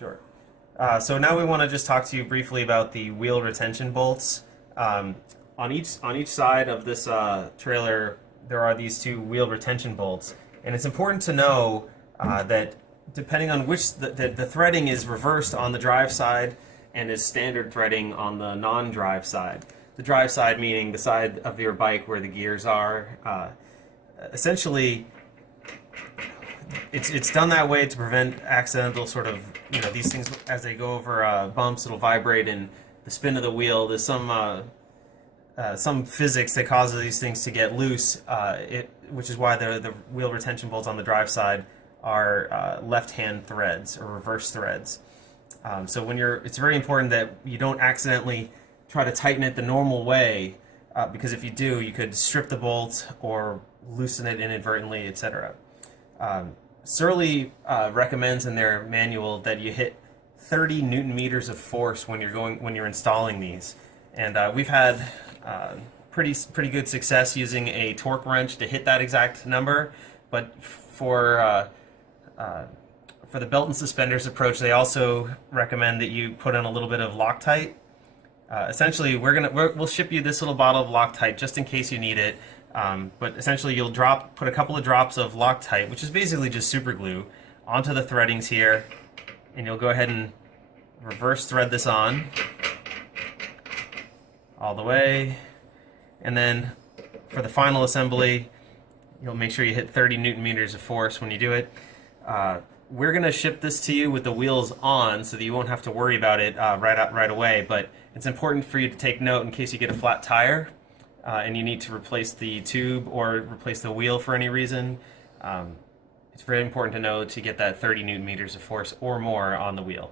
Sure. So now we want to just talk to you briefly about the wheel retention bolts. Um, on each side of this trailer, there are these two wheel retention bolts, and it's important to know that depending on which the threading is reversed on the drive side and is standard threading on the non-drive side. The drive side meaning the side of your bike where the gears are. Essentially, it's done that way to prevent accidental sort of, these things as they go over bumps, it'll vibrate and the spin of the wheel. There's some physics that causes these things to get loose, which is why the wheel retention bolts on the drive side are left-hand threads or reverse threads. So it's very important that you don't accidentally try to tighten it the normal way, because if you do, you could strip the bolt or loosen it inadvertently, etc. Surly recommends in their manual that you hit 30 Newton meters of force when you're installing these, and we've had pretty good success using a torque wrench to hit that exact number. But for the belt and suspenders approach, they also recommend that you put in a little bit of Loctite. Essentially, we'll ship you this little bottle of Loctite just in case you need it. But essentially, you'll put a couple of drops of Loctite, which is basically just super glue, onto the threadings here, and you'll go ahead and reverse thread this on all the way, and then for the final assembly, you'll make sure you hit 30 Newton meters of force when you do it. We're going to ship this to you with the wheels on so that you won't have to worry about it right away, but it's important for you to take note in case you get a flat tire and you need to replace the tube or replace the wheel for any reason. It's very important to know to get that 30 Newton meters of force or more on the wheel.